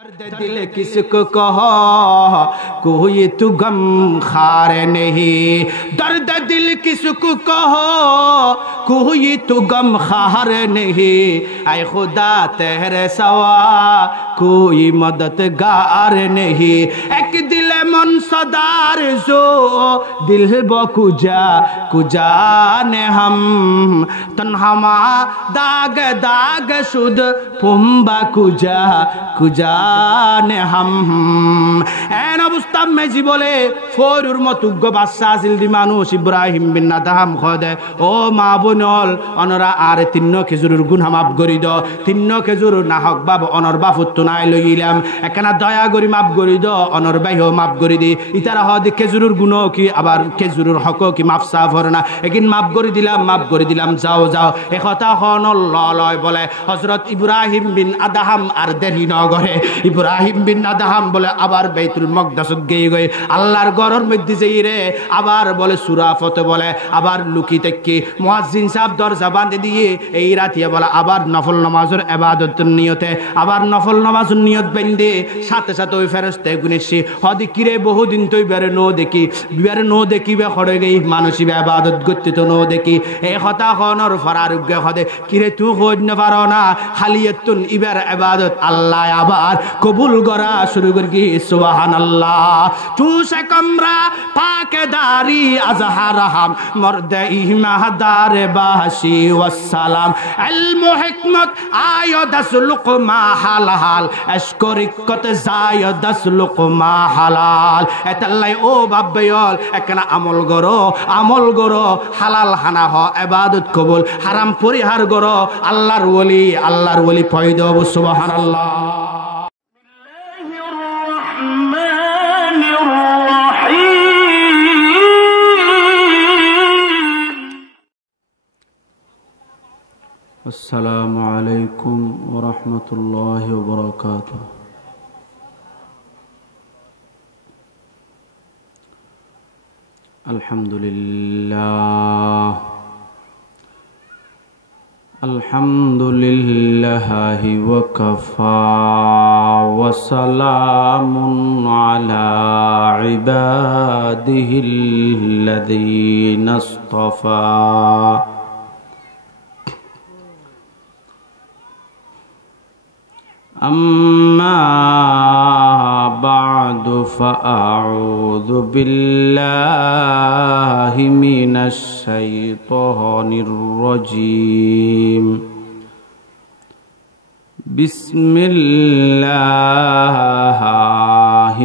दर्द दिल किसको कहो कोई तू गम खार नहीं, दर्द दिल किसको कहो कोई तू गम खार नहीं, ऐ खुदा तेरे सवा कोई मददगार नहीं। एक दिल मनसदार जो दिल बो कुजा कुजा ने हम तन्हमा दाग दाग शुद पुम्बा कुजा कुजा ने हम। এন অবস্থা মেজি বলে ফরুর মতুগ্য বাচ্চা আছিল দি মানুষ ইব্রাহিম বিন আদহাম খদে ও মা বোনল অনরা আর তিন্ন খেজুরের গুনাহ মাফ করি দ, তিন্ন খেজুর না হক বাব অনর বাফুত নাই লইলাম একখানা দয়া করি মাফ করি দ, অনর বাইহ মাফ করি দি ইতারা হদি খেজুরের গুনাহ কি আবার খেজুরের হক কি মাফ সাফ হর না একিন মাফ করে দিলাম যাও যাও এ কথা হন লয় বলে হযরত ইব্রাহিম বিন আদহাম আর দেরি নগরে ইব্রাহিম বিন আদহাম বলে আবার বাইতুল মকদাসত গই আল্লাহর ঘরের মধ্যে যাই রে আবার বলে সূরা ফতে বলে আবার লুকি থেকে মুয়াজ্জিন সাহেব দরজা বাঁধে দিয়ে এই রাতে বলে আবার নফল নামাজের ইবাদতের নিয়তে আবার নফল নামাজের নিয়ত বেঁধে সাথে সাথে ওই ফেরেশতা গুনেছি হদি কিরে বহুদিন তুই বেরে নো দেখিবে খড়ে গই মানসিক ইবাদত করতে তো নো দেখি এই কথা হনর ফরারুগ্য হদে কিরে তুই খোঁজ না পারো না খালিয়াতুন ইবার ইবাদত আল্লাহ আবার কবুল করা শুরু করি সুবহানাল্লাহ। তু সে কমরা পাকে দারি আজহারহাম মর্দে ইহমাদার বাসি ওয়াসসালাম ইলম হিকমত আয় 10 লুকমা হালাল আশকরিকত যায় 10 লুকমা হালাল এতাল্লাই ও বাব্বায়ল একনা আমল গরো হালাল হানা হ ইবাদত কবুল হারাম পরিহার গরো আল্লাহর ওলি পয়দ সুবহানাল্লাহ। আসসালামু আলাইকুম ওয়া রাহমাতুল্লাহি ওয়া বারাকাতুহু। আলহামদুলিল্লাহি ওয়া কাফা ওয়া সালামুন আলা ইবাদিহিল্লাযীনা ইসতাফা। أما بعد فأعوذ بالله من الشيطان الرجيم. بسم الله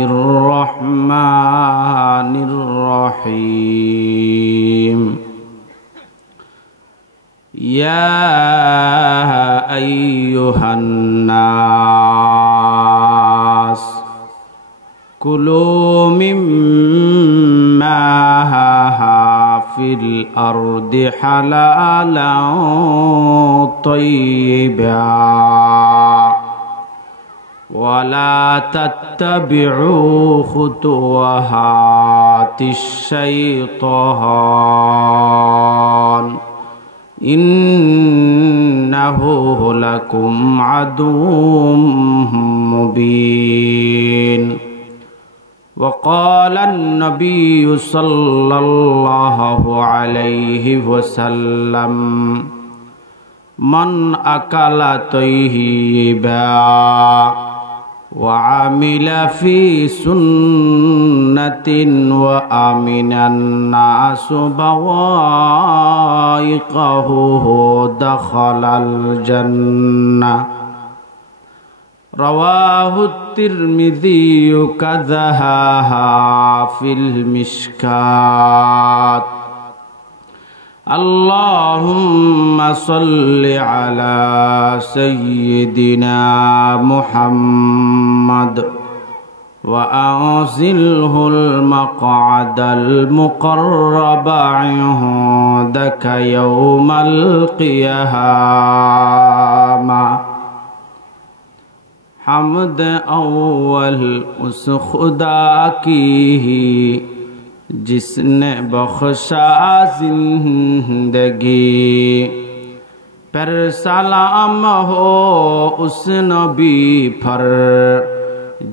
الرحمن الرحيم. يا أيها الناس كلوا مما في الأرض حلالا طيبا ولا تتبعوا خطوات الشيطان إنه لكم عدو مبين. وقال النبي صلى الله عليه وسلم من أكل طيبا وعمل في سنة وأمن الناس بوائقه دخل الجنة. رواه الترمذي كذاها في المشكات. اللهم صل على سيدنا محمد وأنزله المقعد المقرب عندك يوم القيامة. حمد أول اس خدا کی جس نے بخشا زندگی پر سلام ہو اس نبی پر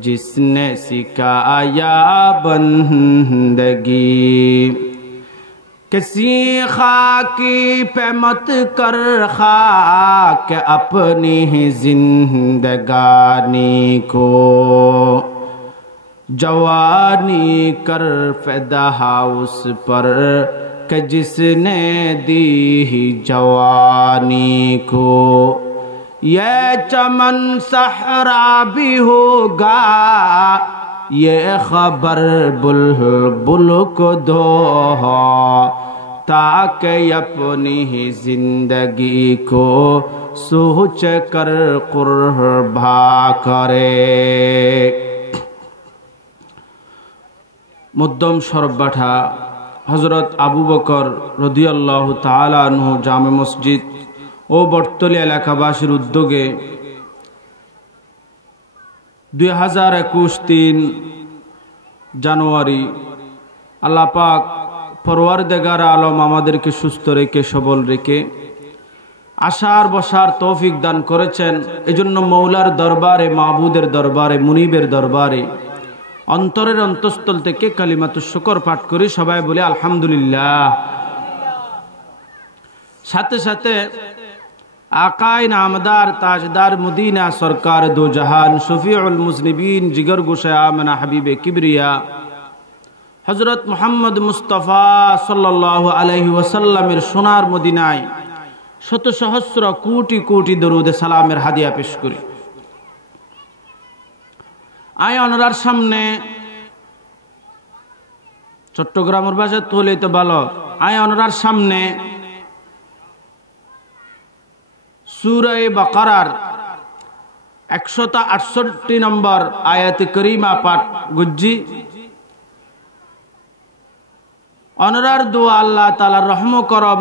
जिसने सिखाया बंदगी। किसी खाकी पे मत कर खाक अपनी ही जिंदगानी को, जवानी कर फ़िदा उस पर कि जिसने दी ही जवानी को। ये चमन सहरा भी होगा, ये खबर बुलबुल को दो, ताकि अपनी ही जिंदगी को सोच कर कुर्बा करे। मुद्दम शरबाठा हजरत आबू बकर रदियाल्लाहु ताआला अन्हु जामे मस्जिद ও বটতলী এলাকাবাসীর উদ্যোগে 2021 3 জানুয়ারি আল্লাহ পাক পরওয়ারদিগার আলম আমাদেরকে সুস্থ রেখে সবল রেখে আশার বসার তৌফিক দান করেছেন। এজন্য মৌলার দরবারে, মাবুদের দরবারে, মুনিবের দরবারে অন্তরের অন্তঃস্থল থেকে কালিমাতুশ শুকর পাঠ করি। সবাই বলে আলহামদুলিল্লাহ। সাথে সাথে आकाए नामदार ताजदार मदीना सरकार दो जहान शफीउल मुज़निबीन जिगर गुशा आमना हबीबे किबरिया हजरत मुहम्मद मुस्तफ़ा सल्लल्लाहु अलैहि वसल्लमेर सोनार मदीनाय शत सहस्र कोटी कोटी दरूद सालामेर हादिया पेश करी। आय ओनार सामने चट्टग्रामेर भाषा तोले तो भालो। आय ओनार सामने सूरा बकरार 168 नम्बर आयत करीमा पाठ गुज्जी। অনরার দোয়া আল্লাহ তাআলার রহম করম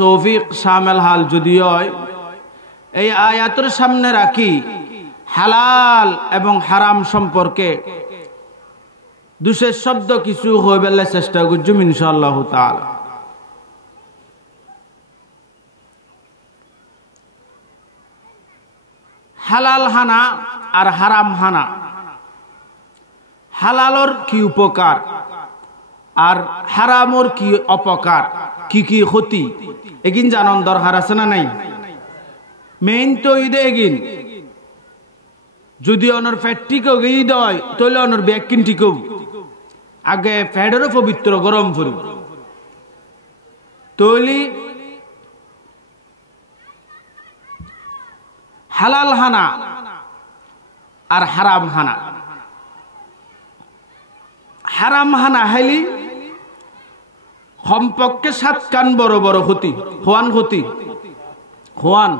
তৌফিক শামিল হাল যদি হয় এই আয়াতের সামনে রাখি হালাল এবং হারাম সম্পর্কে দুশের শব্দ কিছু হইবেলে চেষ্টা করজুম ইনশাআল্লাহ তাআলা। হালাল হানা আর হারাম হানা, হালালর কি উপকার আর হারামর কি অপকার, কি কি ক্ষতি এগিন জানন দরকার আছে না নাই? মেইন তো ইদে এগিন যদি অনর ফ্যাটটিকে ঈদ হয় তাহলে অনর ব্যাকিন ঠিকও আগে ফ্যাডেরও পবিত্র গরম ফুরু তৈলি হালাল হানা আর হারাম হানা। হারাম হানা হাইলি কমপক্ষে 7 কান বড় বড় ক্ষতি হওয়ান ক্ষতি হওয়ান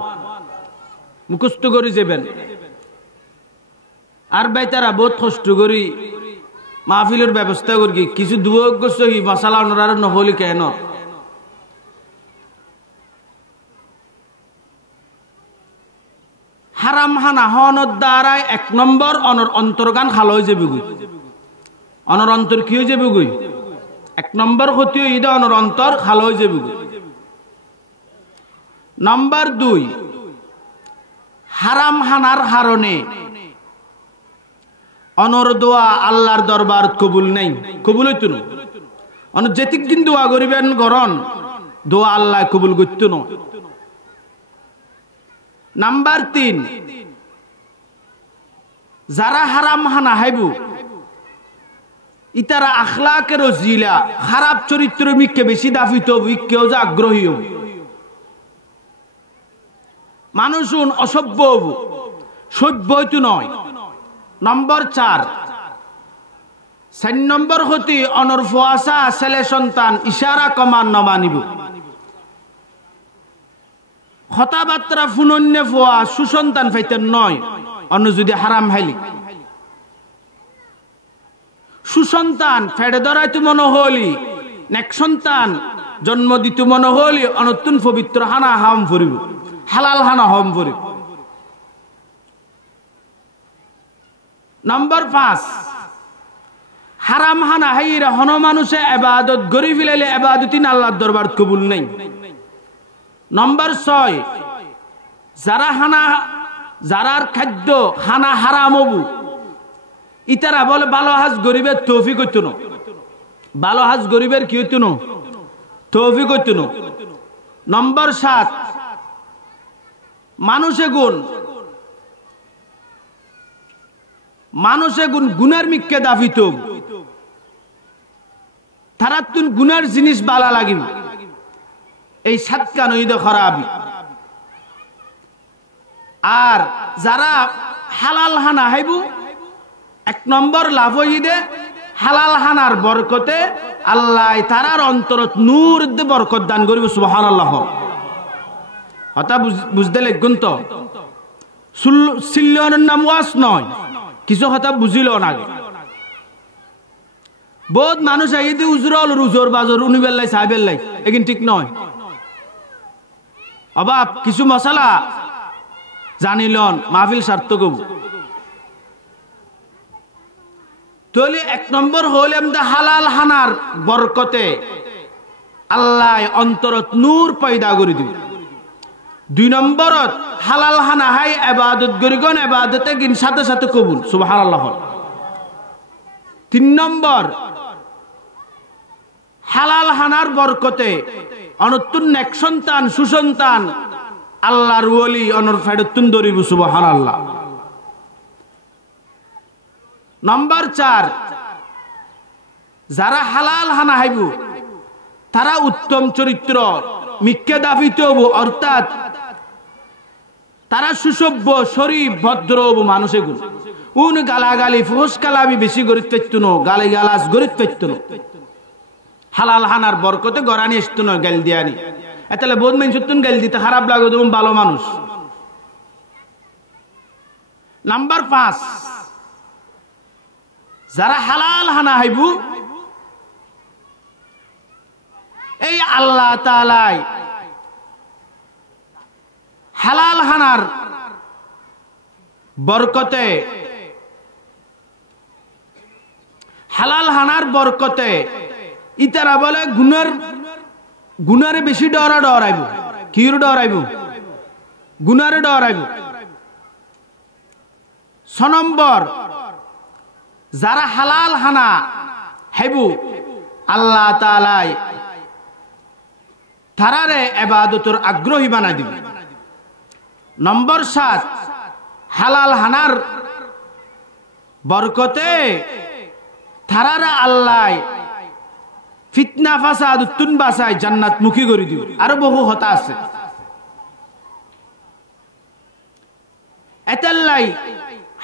মুখস্থ করে যাবেন। আর বেচারা বহুত কষ্ট করি মাহফিলের ব্যবস্থা করি কিছু দুয়োগ্য সহি মশালা ওনারা নহলি কেন হারাম হানা হনর দ্বারাই 1 নম্বর অনর অন্তর্গান খাল হয়ে যাবে গুই, অনর অন্তর কি হয়ে যাবে গুই 1 নম্বর ক্ষতি হয়ে যায় অনর অন্তর খাল হয়ে যাবে গুই। নম্বর 2 হারাম হানার কারণে অনর দোয়া আল্লাহর দরবার কবুল নাই, কবুল হইতো না। অনর যেতিক দিন দোয়া করিবেন গরন দোয়া আল্লাহ কবুল করতো না। নাম্বার 3 যারা হারাম হানা হাইবু ইতারা আখলাকের জিলা খারাপ চরিত্র মিকে বেশি দাফিত কেউ যে আগ্রহী মানুষ অসভ্য সভ্য হইতো নয়। নম্বর 4 নম্বর হতে অনর ফুয়াশা ছেলে সন্তান ইশারা কমান নমানিব কথাবার্তা ফুনন্য ফুয়া সুসন্তান ফাইতেন নয় অন্য যদি হারাম হাইলি সুসন্তান ফেড়ে ধরাইতে মনে হলি নেক সন্তান জন্ম দিতে মনে হলি অনতুন পবিত্র হানা হাম ফুরিব হালাল হানা হম ফুরিব। নম্বর 5 হারাম হানা হাইরা হন মানুষে ইবাদত গরি ফিলাইলে ইবাদতিন আল্লাহর দরবার কবুল নাই। নম্বর 6 যারা হানা যারার খাদ্য হানা হারাম হবু ইতারা বলে ভালো হাজ গরিবের তৌফিক হইতো না, ভালো হাজ গরিবের কি হইতো না, তৌফিক হইতো না। নম্বর 7 মানুষে গুণ গুণের মিক্কে দাফিত তারা তুন গুণের জিনিস বালা লাগিল এই সাতকা নইদ খরাবি। আর যারা হালাল হানা হাইবু 1 নম্বর লাভ হইদে হালাল হানার বরকতে আল্লাহ তারার অন্তরত নূর দে বরকত দান করিব সুবহানাল্লাহ। কথা বুঝতে লাগুন তো, সিল্লনের নাম ওয়াজ নয়, কিছু কথা বুঝিল না। বহুত মানুষ আইদি উজরল রুজোর বাজর উনিবেল্লাই সাহেবেল্লাই এগিন ঠিক নয়। অবাব কিছু মশলা জানিলন মাহফিল সার্থক হব। তাহলে 1 নম্বর হইল আমরা হালাল হানার বরকতে আল্লাহ অন্তরত নূর পয়দা করে দিব। 2 নম্বরত হালাল হানা হাই ইবাদত গরিগন ইবাদতে গিন সাথে সাথে কবুল সুবহানাল্লাহ। 3 নম্বর হালাল হানার বরকতে অনতুন নেক সন্তান সুসন্তান আল্লাহর ওলি অনর ফেরতুন দরিব সুবহানাল্লাহ। নম্বর 4 যারা হালাল হানা হাইবু তারা উত্তম চরিত্র মিক্কে দাফিত হবু, অর্থাৎ তারা সুসভ্য শরীফ ভদ্র হবু মানুষে গুণ উন গালাগালি ফুস কালাবি বেশি গরিত পেতুন গালি গালাস গরিত পেতুন হালাল হানার বরকতে গরানি আসতুন গাল দিয়ানি এতালে বহুত মেনসুতুন গাল দিতে খারাপ লাগো তুমি ভালো মানুষ। নাম্বার 5 যারা হালাল হানা হাইবু এই আল্লাহ তাআলাই হালাল হানার বরকতে ইতারা বলে গুনারে বেশি ডরাইব। কির ডরাইব? গুনারে ডরাইব। 6 নম্বর যারা হালাল হানা হাইবু আল্লাহ তাআলাই তারারে ইবাদতের আগ্রহী বানাই দিবে। নম্বর 7 হালাল হানার বরকতে তারারা আল্লাহ ফিতনা ফাসাদ উত্তুন বাসায় জান্নাত মুখী করে দিবে। আরো বহু হতা আছে। এতাল্লাই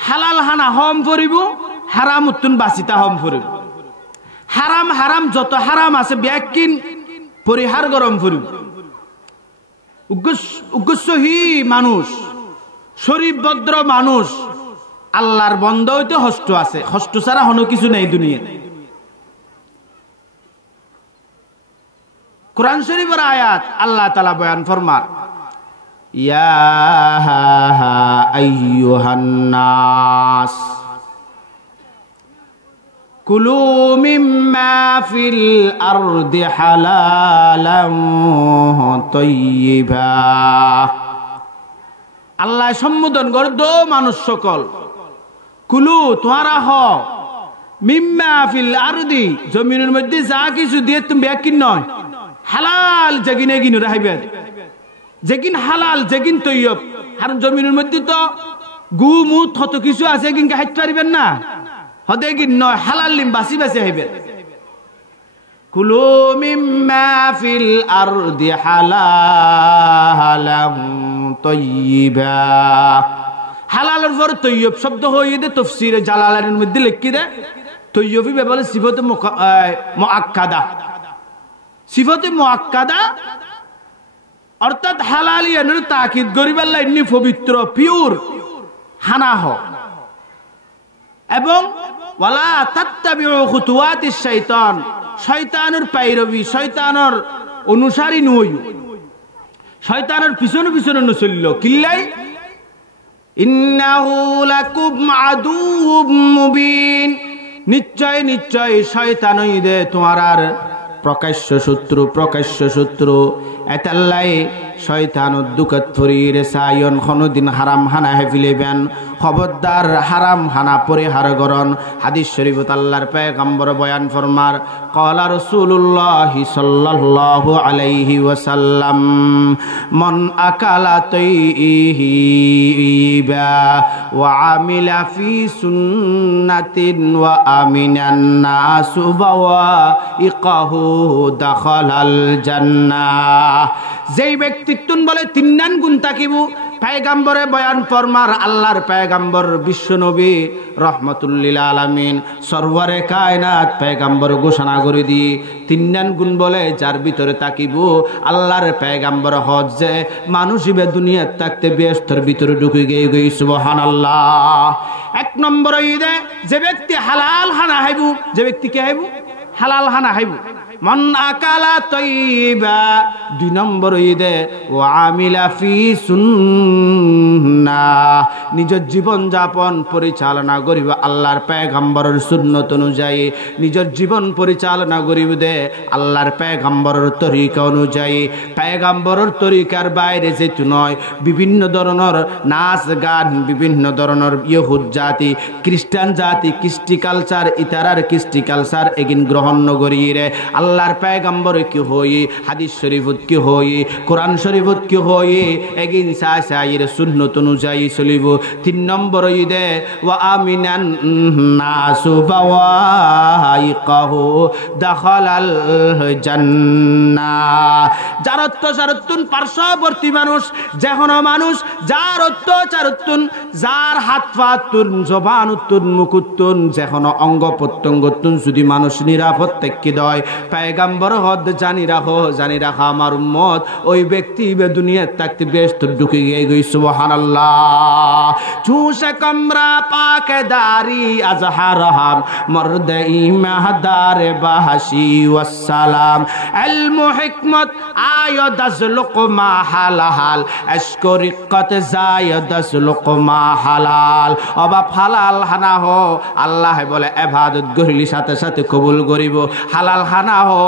হালাল হানা হম ফরিব, হারাম উত্তুন বাসিতা হম ফরিব। হারাম যত হারাম আছে ব্যাকিন পরিহার গরম ফরিব। উগ্রসহী মানুষ শরীফ ভদ্র মানুষ আল্লাহর বন্ধ হইতে হষ্ট আছে, হষ্ট ছাড়া হনো কিছু নেই দুনিয়া। কুরআন শরীফের আয়াত আল্লাহ তাআলা বয়ান ফরমান ইয়া আইয়ুহান নাস কুলু মিম্মা ফিল আরদি হালালাম তাইয়্যিবা। আল্লাহ সম্বোধন করে দো মানুষ সকল, কুলু তোমরা হ মিম্মা ফিল আরদি জমিনের মধ্যে যা কিছু দিয়ে তুমি ব্যাকিন নয় হালাল জাগিনে গিন রাইবে, যেগিন হালাল যেগিন তৈয়ব। কারণ জমিনের মধ্যে তো গু মুত কত কিছু আছে কিন্তু হাইতে পারিবেন না, হদে গিন নয় হালাল লিম বাসি বাসি হইবে। কুলু মিম্মা ফিল আরদি হালালাম তাইয়্যিবা। হালালের পর তৈয়ব শব্দ হয়ে দে তাফসীরে জালালাইনের মধ্যে লিখি দে তৈয়বি বলে সিফাতে মুআক্কাদা। সিফাতে মুআক্কাদা অর্থাৎ হালালিয়ানের তাকিদ করিবার লাইনি পবিত্র পিওর হানা হ এবং ওয়ালা তাত্তাবিউ খুতুওয়াতিশ শাইতান, শয়তানের পাইরবি শয়তানের অনুসারী নই, শয়তানের পিছনে পিছনে নচলিল। কিল্লাই ইন্নাহু লাকুম আদুউম মুবিন, নিশ্চয় শয়তানই দে তোমার প্রকাশ্য শত্রু। এতাল্লাই শয়তান দুকত ফরির সায়ন কোনদিন হারাম হানা হেফিলেবেন খবরদার হারাম হানা পরিহার করন হাদিস শরীফত আল্লাহর পয়গম্বর বয়ান ফরমার ক্বালা রাসূলুল্লাহি সাল্লাল্লাহু আলাইহি ওয়াসাল্লাম মান আকালা তাইয়িবা ওয়া আমিলা ফি সুন্নাতিন ওয়া আমিনান নাসু বাওয়াইকাহু দাখালাল জান্নাহ যেই ব্যক্তিত্বন বলে তিননান গুণ থাকিব পয়গম্বরে বয়ান ফরমার আল্লাহর পয়গম্বর বিশ্বনবী রহমাতুল্লিল আলামিন সরওয়ারে কায়নাত পয়গম্বর ঘোষণা করে দি তিননান গুণ বলে যার ভিতরে থাকিব আল্লাহর পয়গম্বর হজ যে মানুষ ইবে দুনিয়াত থাকতে ব্যস্তর ভিতরে ঢুকে গই সুবহানাল্লাহ। এক নম্বর ঈদে যে ব্যক্তি হালাল হানা হাইব যে ব্যক্তি কে হাইব হালাল হানা হাইব মান আকালা তাইয়িবা দুই নম্বর ঈদে ওয়া আমিলা ফি সুন্নাহ নিজের জীবন যাপন পরিচালনা করিব আল্লাহর পয়গম্বরের সুন্নত অনুযায়ী নিজের জীবন পরিচালনা করিব দে আল্লাহর পয়গম্বরের তরিকা অনুযায়ী পয়গম্বরের তরিকার বাইরে যেতে নয় বিভিন্ন ধরনের নাচ গান বিভিন্ন ধরনের ইহুদ জাতি খ্রিস্টান জাতি কৃষ্টি কালচার ইতারার কৃষ্টি কালচার এগিন গ্রহণ নগরীরে আল্লাহর পয়গম্বর কি হই হাদিস শরীফত কি হই কোরআন শরীফত কি হই এগিন সাইর সুন্নত অনুযায়ী চলিব। তিন নম্বর ঈদে ওয়া আমিনান নাসু বাওয়াইকাহু দাখালাল জান্নাহ যার অত্যাচারতুন পার্শ্ববর্তী মানুষ যেকোনো মানুষ যার অত্যাচারতুন যার হাত পাতুন জবান উত্তুন মুকুত্তুন যেকোনো অঙ্গ প্রত্যঙ্গতুন যদি মানুষ নিরাপদ থেকে দেয় পয়গম্বর হদ জানি রাখো আমার উম্মত ওই ব্যক্তি দুনিয়াত থাকতে ব্যস্ত ঢুকে গই সুবহানাল্লাহ। চুষে কমরা পাকে দারি আজহারহাম মর্দে ইমাহদার বাহাসি ওয়াসসালাম ইলমু হিকমত আয়াদাস লুকমা হালাল আশকরিকত জায়াদাস লুকমা হালাল অবাব হালাল হানা হো আল্লাহ বলে ইবাদত গরিলি সাথে সাথে কবুল করিব হালাল হানা হো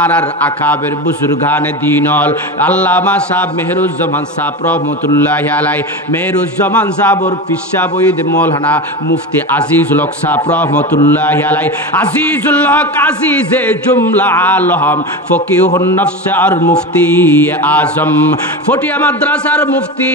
আর আকাবের বুজুর্গানে দিনল আল্লামা সাহেব মেহরুজ্জামান সাহেব রহমতুল্লাহি আলাই মেহরুজ্জামান সাহেবর পিসা বইদ মৌলানা মুফতি আজিজুল হক সাহেব রহমতুল্লাহি আলাই আজিজুল হক আজিজে জুমলা আলম ফকিহুন নফস আর মুফতি আজম ফটিয়া মাদ্রাসার মুফতি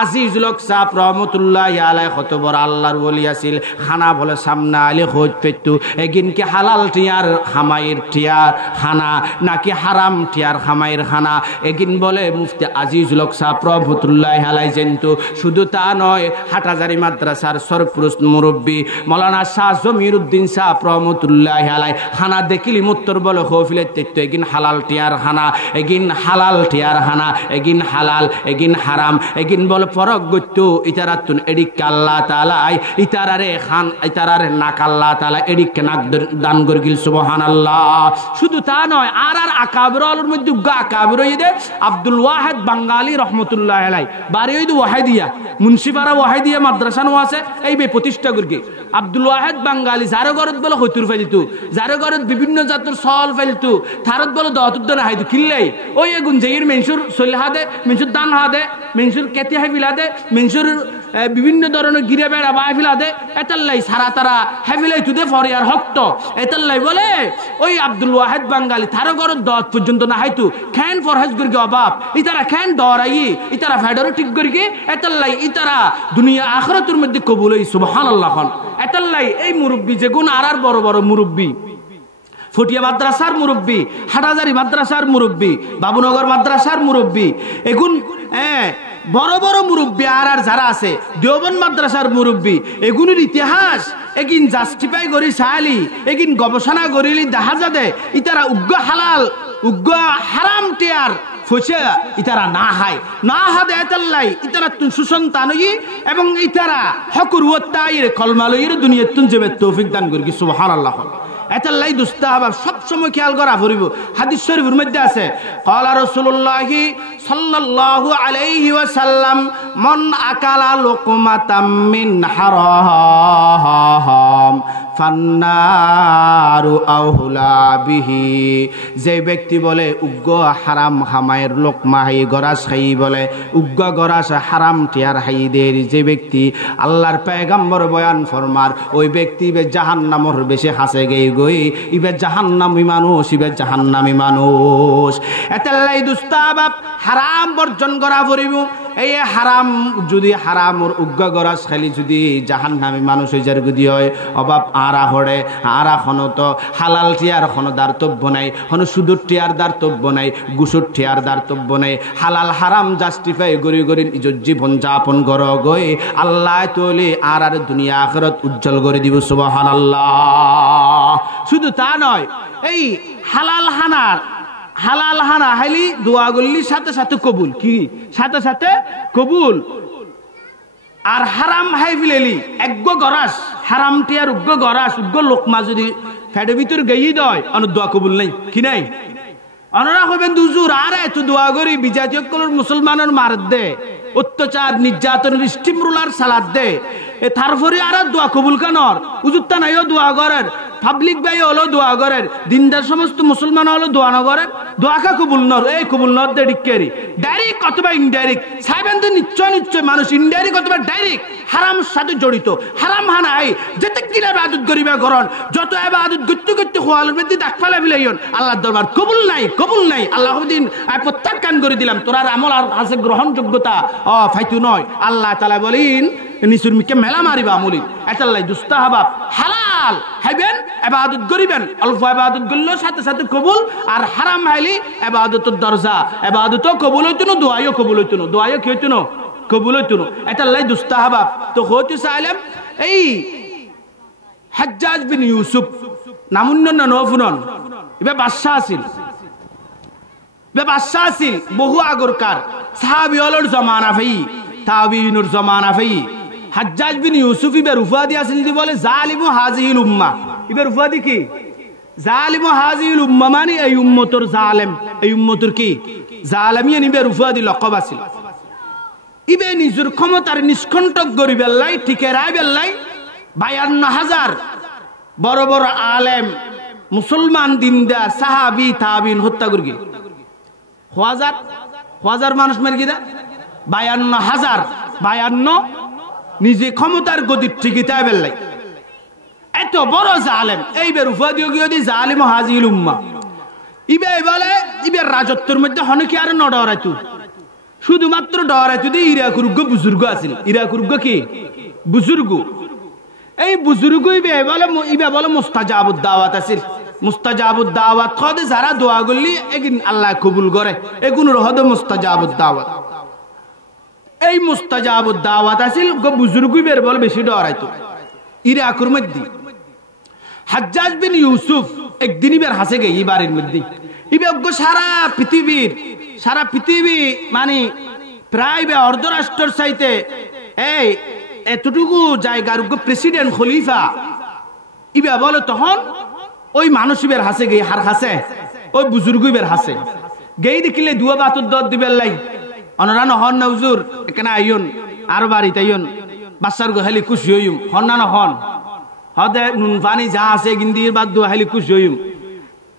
আজিজুল হক সাহেব রহমতুল্লাহি আলাই কত বড় আল্লাহর ওলি আছিল খানা বলে সামনে আলে খোঁজ পেতু এগিন কি হালাল টিয়ার খামাইর টিয়ার খানা নাকি হারাম টিয়ার খামাইর খানা এগিন বলে মুফতি আজিজুল হক সাহেব রহমতুল্লাহি আলাই জেন্তু শুধু তা নয় হাটাজারি মাদ্রাসার সরপুরুষ মুরব্বী মৌলানা শাহ জমিরউদ্দিন সাহেব রহমতুল্লাহি আলাই খানা দেখিলি মুত্তর বলে খোফিলে তেতো এগিন হালাল টিয়ার খানা এগিন হালাল টিয়ার খানা এগিন হালাল এগিন হারাম এগিন বলে ফরক গত্য ইতারাতুন এডিক আল্লাহ তাআলা ইতারারে খান ইতারারে নাক আল্লাহ তাআলা এডিক নাক দান করগিল সুবহানাল্লাহ। শুধু তা নয় আর আকাবিরুল মধ্যে আকাবির ইদে আব্দুল ওয়াহিদ বাঙ্গালী রহমতুল্লাহি আলাই বাড়ি ইদ ওয়াহিদিয়া মুন্সিপাড়া ওয়াহিদিয়া মাদ্রাসা নো আছে এই বে প্রতিষ্ঠা করগে আব্দুল ওয়াহিদ বাঙ্গালী যার ঘরত বলে হতুর ফেলিতু যার ঘরত বিভিন্ন জাতের সল ফেলিতু থারত বলে দতুদ্দনা হাইতু কিল্লাই ওই এগুন যেইর মেনসুর সলহা দে মেনসুর দান হা দে মেনসুর কেতি হাইফিলা দে মেনসুর বিভিন্ন ধরনের গিরে বেড়া বাহিলা দে এতাল্লাই সারা তারা হেফিলাই তুদে ফরিয়ার হক্ত এতাল্লাই বলে ওই আব্দুল ওয়াহিদ বাঙ্গালী তার ঘরত দত পর্যন্ত না হাইতু খ্যান ফরহাজ গরগে অভাব ইতারা খ্যান দরাই ইতারা ফেডারও ঠিক গরগে এতাল্লাই ইতারা দুনিয়া আখিরাতের মধ্যে কবুল হই সুবহানাল্লাহ। এতাল্লাই এই মুরব্বী যে গুণ আর বড় বড় মুরব্বী ফটিয়া মাদ্রাসার মুরব্বী হাটাজারি মাদ্রাসার মুরব্বী বাবুনগর মাদ্রাসার মুরব্বী এগুন বড় বড় মুরব্বী আর যারা আছে দেওবন্দ মাদ্রাসার মুরব্বী এগুনের ইতিহাস এগিন জাস্টিফাই করি চাইলি এগিন গবেষণা করিলি দেখা যাবে ইতারা উগ্র হালাল উগ্র হারাম টিয়ার ফসে ইতারা না হায় না হাদে এতাল্লাই ইতারা তুন সুসন্তান এবং ইতারা হকুর ওয়াত্তাইর কলমালইর দুনিয়াত তুন যাবে তৌফিক দান করি সুবহানাল্লাহ। এতাল্লাই দুস্তাহাব সব সময় খেয়াল করা পড়িব হাদিস শরীফের মধ্যে আছে ক্বালা রাসূলুল্লাহ সাল্লাল্লাহু আলাইহি ওয়াসাল্লাম মান আকালা লুকমাতাম মিন হারাম ফান্নারু আউলা বিহি। যে ব্যক্তি বলে উগ্র হারাম হামায়ের লোকমা হাই গরাস খাই বলে উগ্র গরাস হারাম টিয়ার হাই দের যে ব্যক্তি আল্লাহর পয়গম্বর বয়ান ফরমার ওই ব্যক্তি ইবে জাহান্নামর বেশি হাসে গই গই ইবে জাহান্নামী মানুষ ইবে জাহান্নামী মানুষ। এতাল্লাই দুস্তাবাব হারাম বর্জন করা পড়িব। এই হারাম যদি হারামর উগ্র গরাস খালি যদি জাহান্নামী মানুষ হয়ে যার গুদি হয় অভাব আরা হড়ে আরা খন তো হালাল টিয়ার খন দার্তব্য নাই হন সুদূর টিয়ার দার্তব্য নাই গুসুর টিয়ার দার্তব্য নাই হালাল হারাম জাস্টিফাই গরি গরি নিজ জীবন যাপন কর গই আল্লাহ তোলে আর দুনিয়া আখিরাত উজ্জ্বল করে দিব সুবহানাল্লাহ। শুধু তা নয়, এই হালাল হানা হাইলি দোয়া গল্লির সাথে সাথে কবুল, কি সাথে সাথে কবুল। আর হারাম হাই ফিলেলি একগো গরাস হারামটি আর উগ্র গরাস উগ্র লোকমা যদি ফেডের ভিতর গেই দেয় অনেক দোয়া কবুল নাই কি নাই। অনরা হবেন দুজুর আর এত দোয়া করি বিজাতীয় মুসলমানের মার দে অত্যাচার নির্যাতনের স্টিম রুলার সালাদ দে তারপরে আর দোয়া কবুল কানর উজুত্তা নাইও দোয়া করেন পাবলিক ভাই হলো দোয়া করেন দিনদার সমস্ত মুসলমান হলো দোয়া না করেন দোয়াকা কবুল নর এই কবুল নর দে ডিকেরি ডাইরেক্ট অথবা ইনডাইরেক্ট সাইবেন তো নিশ্চয় মানুষ ইনডাইরেক্ট অথবা ডাইরেক্ট হারাম সাথে জড়িত হারাম হানাই যেতে কিনা ইবাদত করিবা করন যত ইবাদত গত্য গত্য খোয়ালের মধ্যে দাগফালা ফিলাইন আল্লাহর দরবার কবুল নাই আল্লাহ দিন আই প্রত্যাখ্যান করে দিলাম তোরার আমল আর আছে গ্রহণযোগ্যতা ফাইতু নয়। আল্লাহ তাআলা বলেন নিসুর মিকে মেলা মারিবা আমলি এতাল্লাই দুস্তাহাবাব হালাল হাইবেন ইবাদত করিবেন অল্প ইবাদত করলে সাথে সাথে কবুল আর হারাম হাইলি ইবাদতের দরজা ইবাদতও কবুল হইতো না দোয়াইও কবুল হইতো না দোয়াইও কি হইতো না কবুল হইতো না এতাল্লাই দুস্তাহাবাব। তো হইতে চাইলাম এই হাজ্জাজ বিন ইউসুফ নামুন্ন না নফুনন ইবে বাদশা আছিল বহু আগরকার সাহাবী হলর জমানা ভাই তাবিঈনুর জমানা ভাই হাজ্জাজ বিন ইউসুফ ইবের উফাদি আছিল যদি বলে জালিমু হাযিহিল উম্মাহ ইবের উফাদি কি জালিমু হাযিহিল উম্মাহ মানে এই উম্মতর জালেম এই উম্মতর কি জালেমিয়ান ইবের উফাদি লকব আছিল। ইবে নিজের ক্ষমতার নিষ্কণ্টক গরি বেল্লাই ঠিকে রায় বেল্লাই 52,000 বড় বড় আলেম মুসলমান দিনদার সাহাবী তাবিঈন হত্যা করি হাজার মানুষ মেরে গিয়ে 52,000 নিজে ক্ষমতার গদির ঠিকই তাই বেল্লাই এত বড় জালেম এইবার উফাদিও গিয়ে দি জালিম হাযিহিল উম্মাহ ইবে বলে ইবের রাজত্বের মধ্যে হনকি আর নডরাইতু শুধুমাত্র ডরাইতু দি ইরাকুরুগ্গ বুজুর্গ আছিল ইরাকুরুগ্গ কি বুজুর্গ এই বুজুর্গ ইবে বলে মুস্তাজাবুদ দাওয়াত আছিল মুস্তাজাবুদ দাওয়াত খদে যারা দোয়া করলি এগিন আল্লাহ কবুল করে এগুনোর হদ মুস্তাজাবুদ দাওয়াত। এই মুস্তাজাবুদ দাওয়াত আছিল বুজুর্গ বের বল বেশি ডরাইতো ইরাকুর মধ্যে। হাজ্জাজ বিন ইউসুফ একদিন ইবের হাসে গে বাড়ির মধ্যে ইবে সারা পৃথিবী মানে প্রায় অর্ধরাষ্ট্রের চাইতে এই এতটুকু জায়গার প্রেসিডেন্ট খলিফা ইবে বলে তখন ওই মানুষ ইবের হাসে গে হার হাসে ওই বুজুর্গ ইবের হাসে গেই দেখিলে দুয়া বাতুর দর দিবের লাই অনরা নহন না হুজুর এখানে আইয়ন আর বাড়িতে আইয়ন বাচ্চার গো খালি খুশি হইম হন না নহন হদে নুন পানি যা আছে গিন্দির বাদ দুয়া খালি খুশি হইম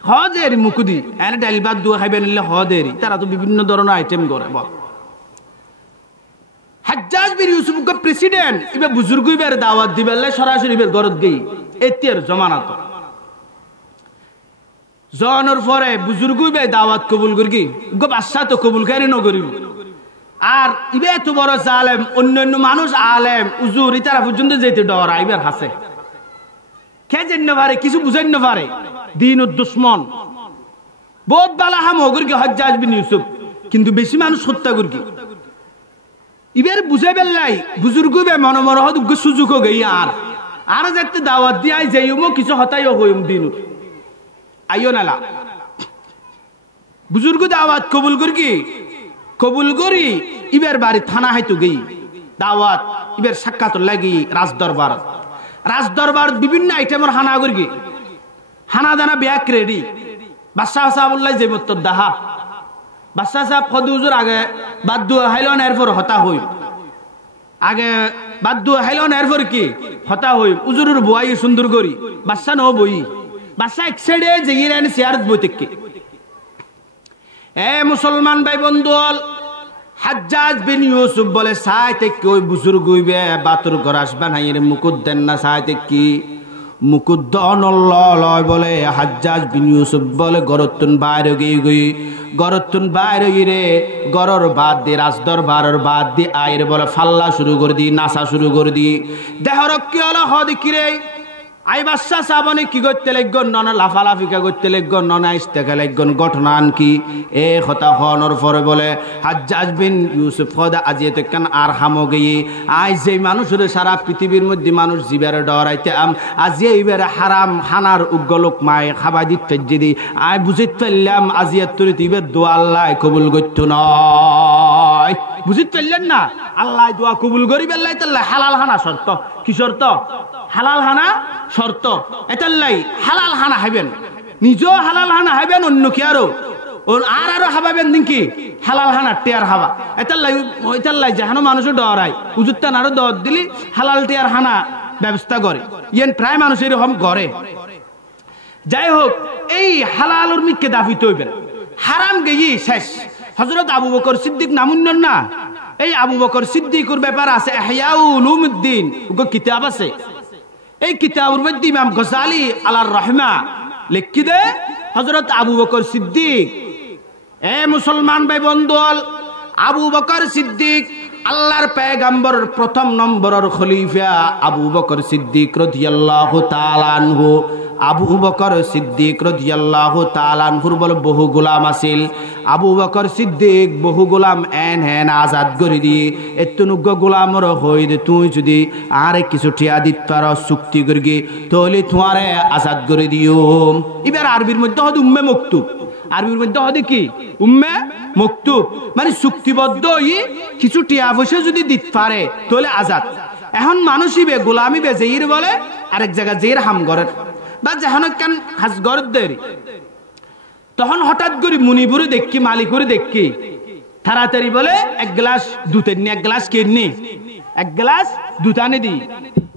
হদের মুকুদি এনে ডালি বাদ দুয়া খাইবে নিলে হদেরই তারা তো বিভিন্ন ধরনের আইটেম করে বল। হাজ্জাজ বিন ইউসুফ প্রেসিডেন্ট ইবে বুজুর্গ ইবের দাওয়াত দিবের লাই সরাসরি ইবের ঘরত গই এতিয়ার জমানা তো জনের পরে বুজুর্গ ইবে দাওয়াত কবুল করি গো বাদশা তো কবুল করে নগরিব আর ইবে এত বড় জালেম অন্যান্য মানুষ আলেম উজুর ইতারা পর্যন্ত যেতে ডরা ইবের হাসে কে জেনে পারে কিছু বুঝাইন না পারে দিন দুশ্মন বহুত বালা হাম হগরকি হাজ্জাজ বিন ইউসুফ কিন্তু বেশি মানুষ হত্যা করি ইবের বুঝে বেল্লাই বুজুর্গ বে মন মন হদ সুযোগ গই আর যাতে দাওয়াত দিয়াই যাইমো কিছু হতাইও হইম দিন আইও নালা বুজুর্গ দাওয়াত কবুল করি ইবের বাড়ি থানা হাইতো গই দাওয়াত ইবের সাক্ষাৎ লাগি রাজদরবার বিভিন্ন আইটেমের হানা করি হানা দানা ব্যাক রেডি বাদশাহ সাহেবুল্লাহ যে মত দাহা বাদশাহ সাহেব খদ হুজুর আগে বাদ দুয়া হাইলন এরপর হতা হই আগে বাদ দু হাইল না এরপর কি হতা হই উজুরের বুয়াই সুন্দর করি বাচ্চা ন বই বাচ্চা এক সাইডে যে ইরান চেয়ার বই থেকে এ মুসলমান ভাই বন্ধু হাজ্জাজ বিন ইউসুফ বলে সাইতে কি ওই বুজুর্গ হইবে বাতুর ঘর আসবা নাই এর মুকুদ দেন না সাইতে কি মুকুদ লয় বলে হাজ্জাজ বিন ইউসুফ বলে গরতুন বাইরে গই গরতুন বাইরে রে গরর বাদ দি রাজদরবারের বাদ দি আইরে বলে ফাল্লা শুরু করে দি নাচা শুরু করে দি দেহর কি হলো হদি কিরে আই বাচ্চা সাবনে কি করতে লাগন নন লাফালাফিকা করতে লাগন নন আইস্তেকা লাগন ঘটনা কি এ কথা হনর পরে বলে হাজ্জাজ বিন ইউসুফ খোদা আজিতে কান আর হামো গই আই যে মানুষের সারা পৃথিবীর মধ্যে মানুষ জিবারে ডরাইতে আজি এইবার হারাম হানার উগ্গলক মায় খাবাই দিতে যদি আই বুঝিত ফেললাম আজিয়াত তুই দিবে দোয়া আল্লাহ কবুল করতো নয় বুঝিত ফেললেন না আল্লাহ দোয়া কবুল করিবে আল্লাহ তাআলা হালাল হানা শর্ত কি শর্ত হালাল হানা শর্ত এটাল্লাই হালাল হানা হাইবেন নিজেও হালাল হানা হাইবেন অন্য কি আরো আরো হাবাবেন দিনকি হালাল হানা টেয়ার হাবা এটাল্লাই যেহানো মানুষও ডরাই উজুত্তান আরো দর দিলি হালাল টেয়ার হানা ব্যবস্থা করে ইয়েন প্রায় মানুষ এরকম করে যাই হোক এই হালালুর মিকে দাফিতে হইবেন হারাম গেই শেষ হযরত আবু বকর সিদ্দিক নামুন্নর না এই আবু বকর সিদ্দিকুর ব্যাপার আছে ইহয়া উলুমউদ্দিন ওগো কিতাব আছে এই কিতাবের মধ্যে ইমাম গজালি আলার রহমা লিখি দে হযরত আবু বকর সিদ্দিক এ মুসলমান ভাই বন্ধু আবু বকর সিদ্দিক আল্লাহর পয়গম্বরের প্রথম নম্বরের খলিফা আবু বকর সিদ্দিক রাদিয়াল্লাহু তাআলা আনহু আবু বকর সিদ্দিক রাদিয়াল্লাহু তাআলা আনহুর বলে বহু গোলাম আছিল আবু বকর সিদ্দিক বহু গোলাম এন আজাদ করে দিয়ে এতনুগ্য গোলামর হই দে তুই যদি আরে কিছু টিয়া দিত পার চুক্তি করবি তাহলে তোমারে আজাদ করে দিও এবার আরবির মধ্যে হদ উম্মে মকতুব আরবির মধ্যে হদ কি উম্মে মকতুব মানে চুক্তিবদ্ধ কিছু টিয়া পয়সা যদি দিত পারে তাহলে আজাদ এখন মানুষই বে গোলামি বে যেইর বলে আরেক জায়গা যেইর হাম গরের বা যেহানো কেন হাজ গর দেরি তখন হঠাৎ করে মুনিবুরে দেখি মালিকুরে দেখি তাড়াতাড়ি বলে এক গ্লাস দুধের নি এক গ্লাস কিনি এক গ্লাস দুতানে দি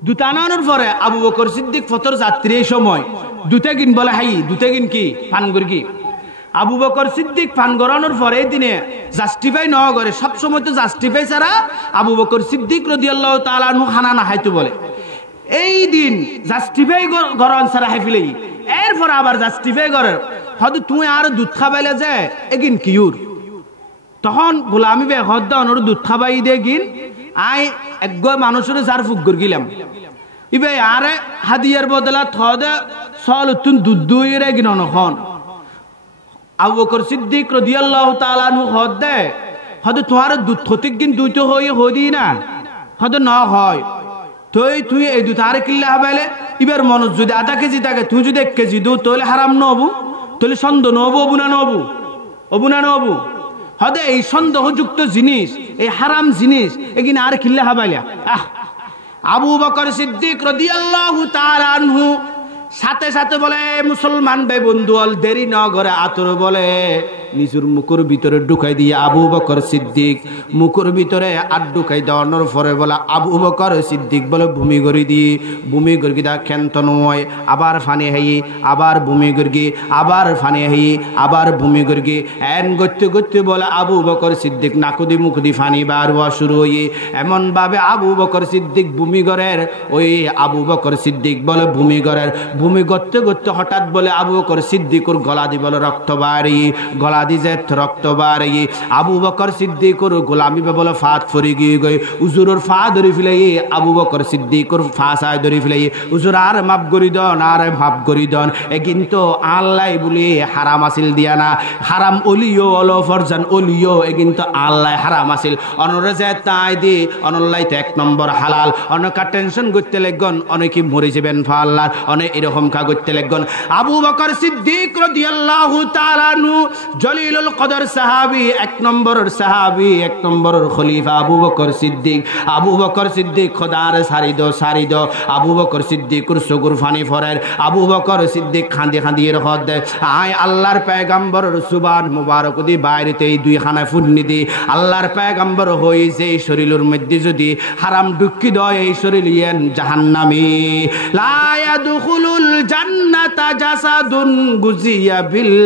দুতানানোর পরে আবু বকর সিদ্দিক ফতর যাত্রী এই সময় দুতে গিন বলে হাই দুতে গিন কি পানগুর কি আবু বকর সিদ্দিক পান গরানোর পরে দিনে জাস্টিফাই ন করে সবসময় তো জাস্টিফাই ছাড়া আবু বকর সিদ্দিক রাদিয়াল্লাহু তাআলা আনহু খানা না খাইতো বলে এই দিন জাস্টিফাই গরন ছাড়া হাইফিলেই এরপর আবার জাস্টিফাই করে হয়তো তুই আর দুধ খাবাইলে যে এগিন কিউর তখন গোলামি বে হদ্দা অনুর দুধ খাবাই দে গিন আই এক মানুষের যার ফুকর গিলাম ইবে আরে হাদিয়ার বদলা থদে সল তুন দুধ দুইরে গিন নখন আবু বকর সিদ্দিক রাদিয়াল্লাহু তাআলা আনহু হদ্দে হয়তো তোমার দুধ থতিক গিন দুইতো হই না হয়তো ন হয় তুই এই দুধ আরে কিল্লা হাবাইলে এবার মনোজ যদি আধা কেজি থাকে তুই যদি 1 কেজি দু তাহলে হারাম নবু তাহলে সন্দেহ নবু অবু না নবু হদে এই সন্দেহযুক্ত জিনিস এই হারাম জিনিস এগিনে আর কিল্লা হাবাইলা আবু বকর সিদ্দিক রাদিয়াল্লাহু তাআলা আনহু সাথে সাথে বলে মুসলমান ভাই বন্ধু দেরি ন করে আতর বলে নিজের মুখের ভিতরে ঢুকাই দিয়ে আবু বকর সিদ্দিক মুখের ভিতরে আর ঢুকাই দেওয়ানোর পরে বলে আবু বকর সিদ্দিক বলে ভূমি গড়ি দিয়ে ভূমি গড়ি দা ক্ষেন্ত নয় আবার ফানি হাই আবার ভূমি গড়ি আবার ফানি হাই আবার ভূমি গড়ি এন গড়তে গড়তে বলে আবু বকর সিদ্দিক নাকুদি মুখদি ফানি বার হওয়া শুরু হয়ে এমন ভাবে আবু বকর সিদ্দিক ভূমি গড়ের ওই আবু বকর সিদ্দিক বলে ভূমি গড়ের ভূমি গড়তে গড়তে হঠাৎ বলে আবু বকর সিদ্দিকুর গলা দি বলে রক্ত বাড়ি গলা দি যে রক্ত বাড়ি আবু বকর সিদ্দিকুর গোলামি বলে ফাত ফরি গিয়ে গই উজুরের ফা ধরে ফেলে আবু বকর সিদ্দিকুর ফা সায় ধরে ফেলে উজুর আর মাপ করি দন আর মাপ করি দন এ কিন্তু আল্লাহ বলি হারাম আসিল দিয়া না হারাম অলিও অলো ফরজান অলিও এ কিন্তু আল্লাহ হারাম আসিল অনরে যে তাই দি অনল্লাইতে 1 নম্বর হালাল অনেকা টেনশন করতে লাগন অনেকে মরে যাবেন ফা আল্লাহ অনেক এরকম কা করতে লাগন আবু বকর সিদ্দিক রাদিয়াল্লাহু তাআলা আনহু জলিলুল কদর সাহাবী, 1 নম্বরের সাহাবী, 1 নম্বরের খলিফা আবু বকর সিদ্দিক। আবু বকর সিদ্দিক খোদার সারি দো আবু বকর সিদ্দিকুর চকুর ফানি ফরের। আবু বকর সিদ্দিক খান্দি খান্দিয়ে রহদ আয় আল্লাহর পয়গম্বরের সুবান মুবারক দি বাইরেতে এই 2 খানা ফুটনি দি আল্লাহর পয়গম্বর হই যে শরীরের মধ্যে যদি হারাম ঢুকি দেয় এই শরীর ইয়ান জাহান্নামী। লা ইয়াদখুলুল জান্নাতা জাসাদুন গুজিয়া বিল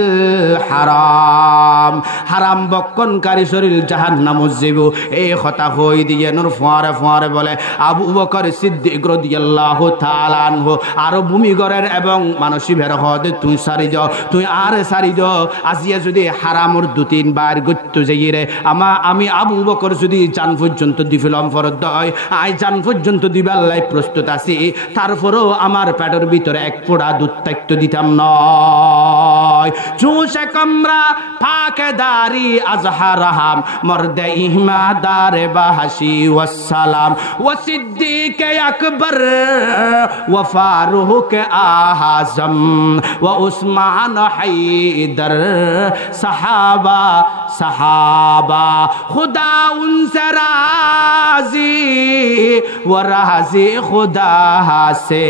হারাম, হারাম বক্ষণকারী শরীর জাহান্নামে যাবে। এই কথা হই দিয়ে নূর ফুয়ারে ফুয়ারে বলে আবু বকর সিদ্দিক রাদিয়াল্লাহু তাআলা আনহু আর ভূমি গরের এবং মানসিবের হদ তুই সারি যাও, তুই আর সারি যাও। আজিয়া যদি হারামর 2-3 বার গত্য যাই রে আমি আবু বকর যদি জান পর্যন্ত দিফিলাম ফরদ হয় আই জান পর্যন্ত দিবার লাই প্রস্তুত আছি, তারপরেও আমার পেটের ভিতরে 1 ফোঁটা দুধ থাকতে দিতাম নয়। চুষে কমরা ফাঁকে দারি আজহারাহাম মর্দে ইহমাদার বাহাসি ওয়াসসালাম ও সিদ্দিক আকবর ও ফারুক আহাজম ও উসমান হায়দার সাহাবা সাহাবা खुदा उनसे राजी वो राजी खुदा से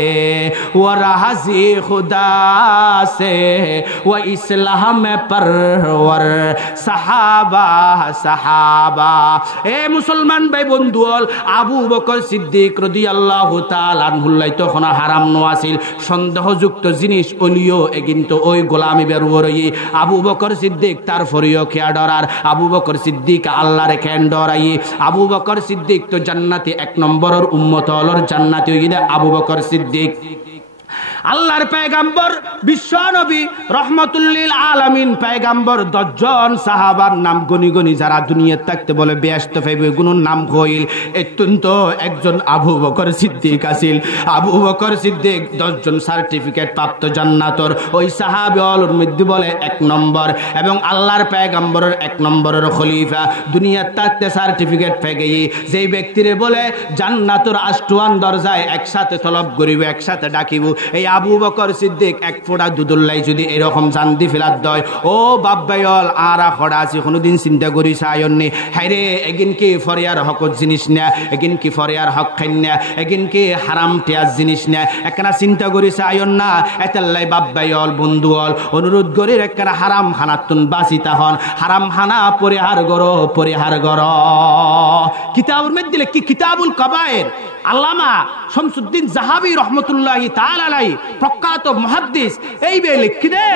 वो राजी खुदा से वो इस्लाम परवर साहाबा साहाबा। ए मुसलमान भाई बंधुअल আবু বকর সিদ্দিক রাদিয়াল্লাহু তাআলা আনহুল্লাই তখন হারাম নোয়াছিল সন্দেহযুক্ত জিনিস ওলিও কিন্তু ওই গোলামি বেরুরই আবু বকর সিদ্দিক তার ফরিও খেয়া ডরার আবু বকর সিদ্দিক আল্লাহর কেন ডরাই। আবু বকর সিদ্দিক তো জান্নাতি 1 নম্বরের উম্মত হলর জান্নাতি হইলে আবু বকর সিদ্দিক। আল্লাহর পয়গম্বর বিশ্ব নবী রহমাতুল্লিল আলামিন পয়গম্বর 10 জন সাহাবার নাম গনি গনি যারা দুনিয়াতে থাকতে বলে ব্যস্ত ফাইবে গুণর নাম কইল অত্যন্ত একজন আবু বকর সিদ্দিক আছিল। আবু বকর সিদ্দিক 10 জন সার্টিফিকেট প্রাপ্ত জান্নাতর ওই সাহাবীর মধ্যে বলে 1 নম্বর এবং আল্লাহর পয়গম্বরের 1 নম্বরের খলিফা। দুনিয়াতে থাকতে সার্টিফিকেট পেয়ে যেই ব্যক্তিরে বলে জান্নাতর 8 দরজায় একসাথে তলব করিব একসাথে ডাকিব। এই আবু বকর সিদ্দিক 1 ফোঁটা দুধুল্লাই যদি এরকম জান্দি ফেলাত দয় ও বাব্বাইল আরা খড়া আছে কোনোদিন চিন্তা করি চায়নি হাইরে এগিন কি ফরিয়ার হকত জিনিস না এগিন কি ফরিয়ার হক খাইন না এগিন কি হারাম টিয়াজ জিনিস না একখানা চিন্তা করি চায়ন না এতাল্লাই বাব্বাইল বন্ধুল অনুরোধ করি একখানা হারাম খানাতুন বাঁচিতা হন হারাম খানা পরিহার গর কিতাবুর মধ্যে কি কিতাবুল কাবায়ের আল্লামা শামসুদ্দিন জাহাবী রহমতুল্লাহি তাআলা আলাইহি প্রখ্যাত মুহাদ্দিস এই বে লিখি দে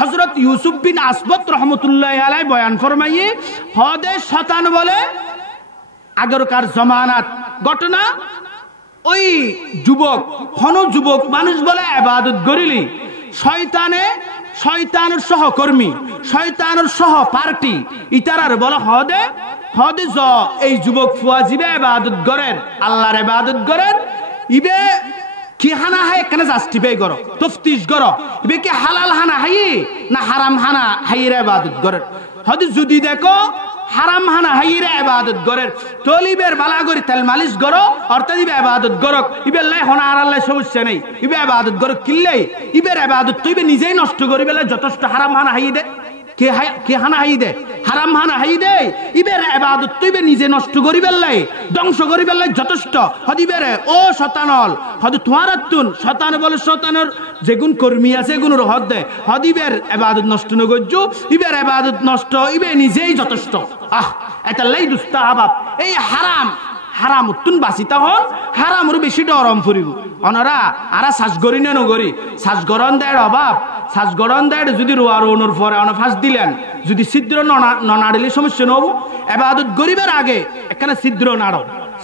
হযরত ইউসুফ বিন আসবত রহমতুল্লাহি আলাইহি বয়ান ফরমাইয়ে হদে শয়তান বলে আগরকার জামানাত ঘটনা ওই যুবক মানুষ বলে ইবাদত করিলি শয়তানের সহকর্মী শয়তানের সহ পার্টি ইতারার বলে হদে এই যুবক ফুয়াজিবে ইবাদত করেন আল্লাহর ইবাদত করেন ইবে কি হানা হায় কেন জাস্টিফাই করো তফতিশ করো ইবে কি হালাল হানা হাই না হারাম হানা হাইরে ইবাদত করেন হদি যদি দেখো হারাম হানা হাইরে ইবাদত করেন তলিবের বালা করি তেল মালিশ করো অর্থাৎ ইবে ইবাদত করো ইবে আল্লাহ হনা আর আল্লাহ সমস্যা নেই ইবে ইবাদত করো কিল্লাই ইবের ইবাদত তো ইবে নিজেই নষ্ট করি বেলা যথেষ্ট হারাম হানা হাই দে কে হানা হাই দে হারাম হানা হাই দে ইবের ইবাদত তো ইবে নিজে নষ্ট করি বেলাই ধ্বংস করি বেলাই যথেষ্ট হদিবেরে ও শতানল হদি তোমারাতুন শতান বলে শতানের যেগুন কর্মী আছে এগুলোর হদ দে হদিবের ইবাদত নষ্ট ন গজ্জু ইবের ইবাদত নষ্ট ইবে নিজেই যথেষ্ট এটা লাই দুস্তাহাবাব এই হারাম উত্তুন বাঁচিতা হন হারামর বেশি ডরম ফুরিব অনরা আরা শ্বাস গরি না নগরি শ্বাস গরম দেয় অভাব শ্বাস গরম দেয় যদি রোয়ার অনুর পরে ফাঁস দিলেন যদি ছিদ্র নাড়িলে সমস্যা নব ইবাদত গরিবের আগে এখানে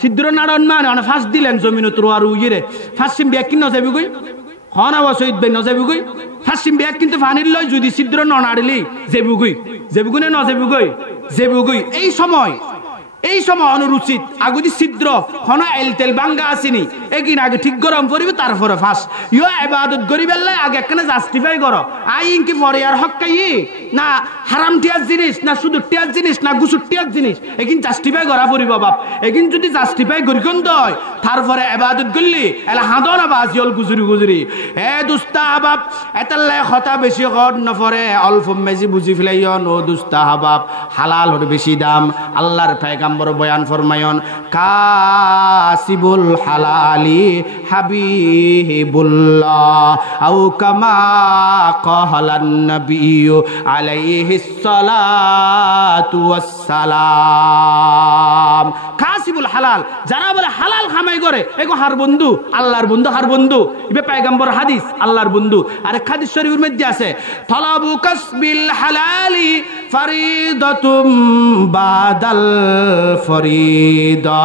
ছিদ্র নাড়ন মানে ফাঁস দিলেন জমিনত রোয়ার উইরে ফাঁস সিম ব্যাগ কিন নজাবি গই হন আবার শহীদ ভাই নজাবি গই ফাঁস সিম ব্যাগ কিন্তু ফানির লয় যদি ছিদ্র নাড়িলি জেবুগুই নে নজাবি গই জেবুগুই এই সময় এই সময় অনুরুচিত আগুদি ছিদ্র হন এল তেল বাঙ্গা আসেনি এগিন আগে ঠিক গরম করিবে তারপরে ফাঁস ইয় ইবাদত করিবার লাই আগে একখানে জাস্টিফাই করো আইন কি পরে আর হক্কাই না হারাম টিয়ার জিনিস না শুধু টিয়ার জিনিস না গুসুর টিয়ার জিনিস এগিন জাস্টিফাই করা পড়িব বাপ এগিন যদি জাস্টিফাই করিকন দয় তারপরে ইবাদত করলি এলা হাঁদনা বাজিল গুজুরি গুজুরি হে দুস্তা বাপ এতাল্লাই কথা বেশি হট নফরে অল্প মেজি বুঝি ফেলাইন ও দুস্তা বাপ হালাল হর বেশি দাম আল্লাহর পয়গম্বর বয়ান ফরমায়ন কাসিবুল হালালি হাবিবুল্লাহ আও কামা ক্বালান নবিয়্যু আলাইহিস সালাতু ওয়াস সালাম কাসিবুল হালাল যারা বলে হালাল কামাই করে এগো হার বন্ধু আল্লাহর বন্ধু হার বন্ধু ইবে পয়গম্বর হাদিস আল্লাহর বন্ধু আরেক হাদিস শরীফের মধ্যে আছে তালাবু কাসবিল হালালি ফরিদাতুম বাদাল ফরিদা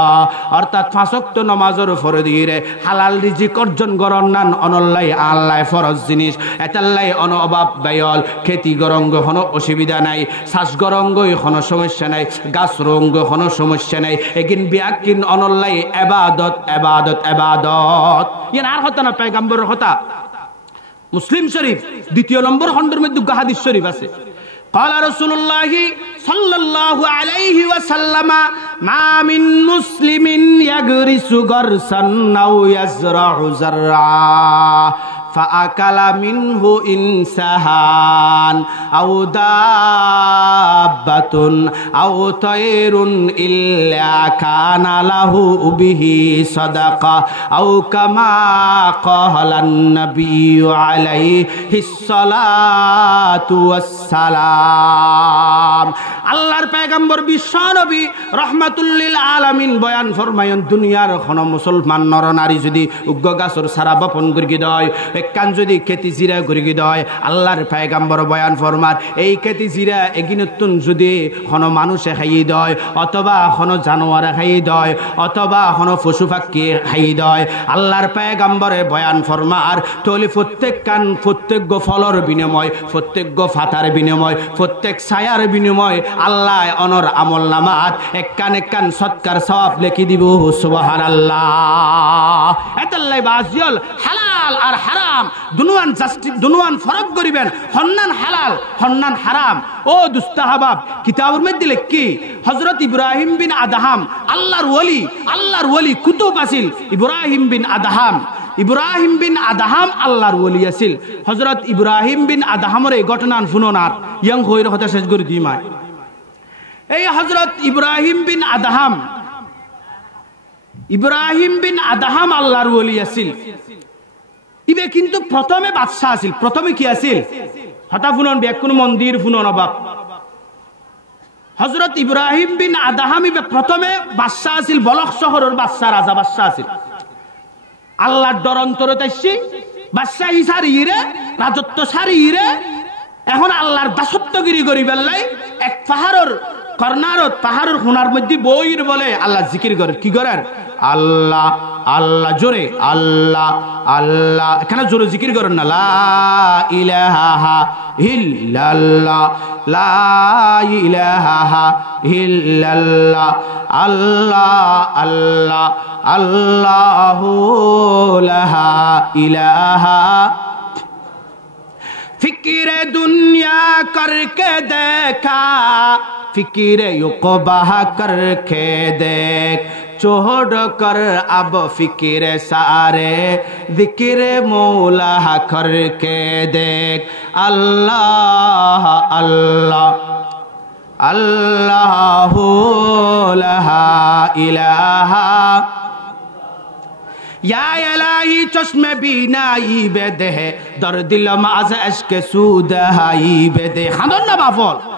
অর্থাৎ পাঁচ ওয়াক্ত নামাজের ফরদিরে হালাল রিজিক অর্জন করন নান অনল্লাই আল্লাহ ফরজ জিনিস এতাল্লাই অন অভাব ব্যয়ল খেতি গরঙ্গ কোনো অসুবিধা নাই শ্বাস গরঙ্গ কোনো সমস্যা নাই গাছ রঙ্গ কোনো সমস্যা নাই একিন বিয়াকিন অনল্লাই ইবাদত ইবাদত ইবাদত ইয়ান আর হতা না পয়গম্বরের হতা মুসলিম শরীফ দ্বিতীয় নম্বর খণ্ডের মধ্যে হাদিস শরীফ আছে قال رسول الله صلى الله عليه وسلم ما من مسلم يغرس غرسا أو يزرع زرعا فأكل منه إنسان أو دابة أو طير إلا كان له به صدقة أو كما قال النبي عليه الصلاة والسلام আল্লাহর পয়গম্বর বিশ্বনবী রাহমাতুল্লিল আলামিন বয়ান ফরমায়ন দুনিয়ার কোন মুসলমান নর নারী যদি উগ্র গাছর সারা বপন করি দেয় একখান যদি খেতি জিরা করি দেয় আল্লাহর পয়গম্বর বয়ান ফরমার এই খেতি জিরা এগিনতুন যদি কোন মানুষে খাইয়ে দেয় অথবা কোন জানোয়ারে খাইয়ে দেয় অথবা কোন পশু পাখি খাইয়ে দেয় আল্লাহর পয়গম্বরে বয়ান ফরমার তলি প্রত্যেক ফলর বিনিময় প্রত্যেক ফাতার বিনিময় প্রত্যেক ছায়ার বিনিময় আল্লাহ অনর আমল নামাত একখান সৎকার সওয়াব লিখি দিব সুবহানাল্লাহ এতাল্লাই বাজিল হালাল আর হারাম দুনুয়ান ফরক করিবেন হন্নান হালাল হন্নান হারাম ও দুস্তাহাবাব কিতাবের মধ্যে লিখি হযরত ইব্রাহিম বিন আদহাম আল্লাহর ওলি কুতুব আছিল ইব্রাহিম বিন আদহাম আল্লাহর ওলি আছিল হযরত ইব্রাহিম বিন আদহামের এই ঘটনান শুনোনার ইয়াং হইর কথা শেষ করে দিমাই এই হযরত ইব্রাহিম বিন আদহাম আল্লাহর ওলি আছিল ইবে কিন্তু প্রথমে বাদশা আছিল প্রথমে কি আছিল হতা ফুনন বেকুন মন্দির ফুনন বাপ হযরত ইব্রাহিম বিন আদহাম ইবে প্রথমে বাদশা আছিল বলখ শহরের বাদশা রাজা বাদশা আছিল আল্লাহর ডর অন্তরে তাইছি বাদশাহী সারিয়ে রাজত্ব সারিয়ে এখন আল্লাহর দাসত্বগিরি করিবার লাই এক পাহাড়ের খুনার মধ্যে বইর বলে আল্লাহ জিকির করে কি করার আল্লাহ আল্লাহ জোরে আল্লাহ আল্লাহ এখানে জোরে জিকির করেন না লা ইলাহা ইল্লাল্লাহ লা ইলাহা ইল্লাল্লাহ আল্লাহ আল্লাহ আল্লাহু লা ইলাহা फिक्र दुनिया करके देखा फिक्र युक़बा करके देख छोड़ कर अब फिक्र सारे जिक्र मौला करके देख अल्लाह अल्लाह अल्लाहु ला इलाहा या इलाही चश्मे बीनाई बेदे दर दिल माज अश्क सुदहाई बेदे खानन ना बाफल